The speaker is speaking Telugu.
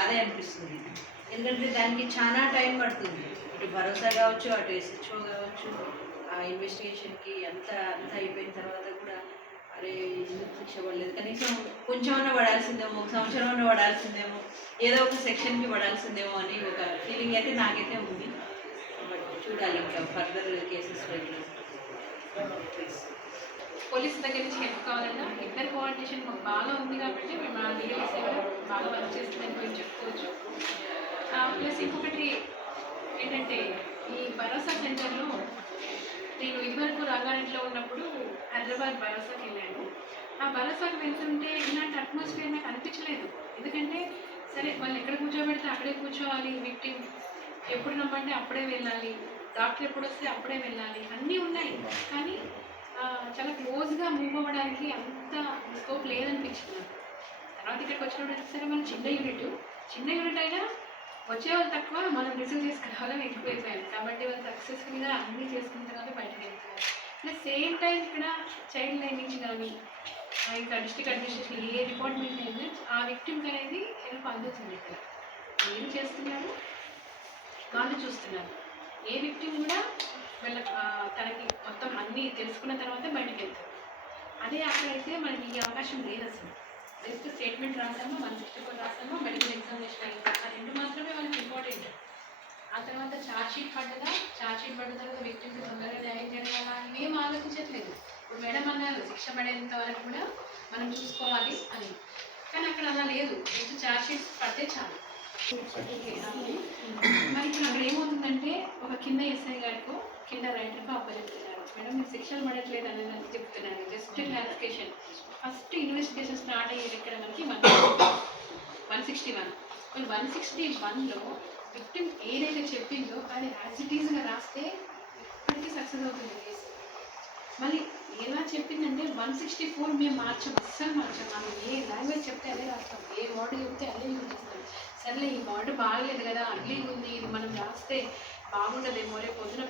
అదే అనిపిస్తుంది. ఎందుకంటే దానికి చాలా టైం పడుతుంది. ఇటు భరోసా కావచ్చు, అటు ఎస్హెచ్ఓ కావచ్చు, ఆ ఇన్వెస్టిగేషన్‌కి అంతా అయిపోయిన తర్వాత కూడా అరే! ఎందుకు శిక్ష పడలేదు, కనీసం కొంచెమన్నా పడాల్సిందేమో, ఒక సంవత్సరమన్నా పడాల్సిందేమో, ఏదో ఒక సెక్షన్‌కి పడాల్సిందేమో అని ఒక ఫీలింగ్ అయితే నాకైతే ఉంది. బట్ చూడాలి ఇంకా ఫర్దర్ కేసెస్ రెగ్యులర్. పోలీస్ దగ్గర నుంచి హెల్ప్ కావాలన్నా ఇద్దరు కోఆర్డినేషన్ మాకు బాగా ఉంది కాబట్టి మేము ఆ లీగల్ సేవలు బాగా వర్క్ చేస్తుందని మేము చెప్పుకోవచ్చు. ప్లస్ ఇంకొకటి ఏంటంటే ఈ భరోసా సెంటర్లో నేను ఇదివరకు రంగారెడ్డిలో ఉన్నప్పుడు హైదరాబాద్ భరోసాకి వెళ్ళాను. ఆ భరోసాకి వెళ్తుంటే ఇలాంటి అట్మాస్ఫియర్ నాకు అనిపించలేదు. ఎందుకంటే సరే వాళ్ళు ఎక్కడ కూర్చోబెడితే అక్కడే కూర్చోవాలి, విక్టిమ్ ఎప్పుడు రమ్మంటే అప్పుడే వెళ్ళాలి, డాక్టర్ ఎప్పుడు వస్తే అప్పుడే వెళ్ళాలి, అన్నీ ఉన్నాయి. కానీ చాలా క్లోజ్గా మూవ్ అవ్వడానికి అంత స్కోప్ లేదనిపించింది నాకు. తర్వాత ఇక్కడికి వచ్చినప్పుడు సరే మనం చిన్న యూనిట్ అయినా వచ్చేవాళ్ళు తక్కువ, మనం రిసీవ్ చేసుకునే వాళ్ళం ఎక్కువైపోయారు. కాబట్టి వాళ్ళు సక్సెస్ఫుల్గా అన్నీ చేసుకున్న తర్వాత బయటకు వెళ్తున్నారు. ప్లస్ సేమ్ టైం ఇక్కడ చైల్డ్ లైన్ నుంచి కానీ ఇంకా డిస్ట్రిక్ట్ అడ్మినిస్ట్రేషన్ ఏ డిపార్ట్మెంట్ అయినా ఆ విక్టిమ్కి అనేది హెల్ప్ అందుతుంది. ఇక్కడ మీరు చేస్తున్నారు, వాళ్ళు చూస్తున్నారు. ఏ విక్టిమ్ కూడా వీళ్ళ తనకి మొత్తం అన్నీ తెలుసుకున్న తర్వాతే బయటకు వెళ్తారు. అదే అక్కడైతే మనకి ఈ అవకాశం లేదు అసలు. జస్ట్ స్టేట్మెంట్ రాసామో, 164 రాసామో, మెడికల్ ఎగ్జామినేషన్ అయింది, ఆ రెండు మాత్రమే వాళ్ళకి ఇంపార్టెంట్. ఆ తర్వాత ఛార్జ్షీట్ పడ్డదా, ఛార్జ్షీట్ పడ్డ తర్వాత విక్టిమ్కి తొందరగా న్యాయం జరగాలా ఏం ఆలోచించట్లేదు. ఇప్పుడు మేడం అన్నారు శిక్ష పడేంత వరకు కూడా మనం చూసుకోవాలి అని, కానీ అక్కడ అలా లేదు. జస్ట్ ఛార్జ్షీట్ పడితే చాలు. మరి ఇప్పుడు అక్కడ ఏమవుతుందంటే ఒక కింద ఎస్ఐ గారికో కింద రైటర్కో అప్పచెప్తున్నారు, మేడం మీరు శిక్షలు పడట్లేదు అని చెప్తున్నారు. Just clarification. First investigation start అయ్యేది ఇక్కడ మనకి 161. 161లో విక్టిమ్ ఏదైతే చెప్పిందో అది యాజ్ ఇట్ ఈజ్గా రాస్తే ఇప్పటికీ సక్సెస్ అవుతుంది కేసు. మళ్ళీ ఎలా చెప్పిందంటే 164 మేము అస్సలు మార్చాం. మనం ఏ లాంగ్వేజ్ చెప్తే అదే రాస్తాం, ఏ వర్డ్ చెప్తే అదే యూజ్ చేస్తాం. సర్లే ఈ వర్డ్ బాగలేదు కదా, అర్లీగా ఉంది, ఇది మనం రాస్తే బాగుండదేమో, రేపు పొద్దున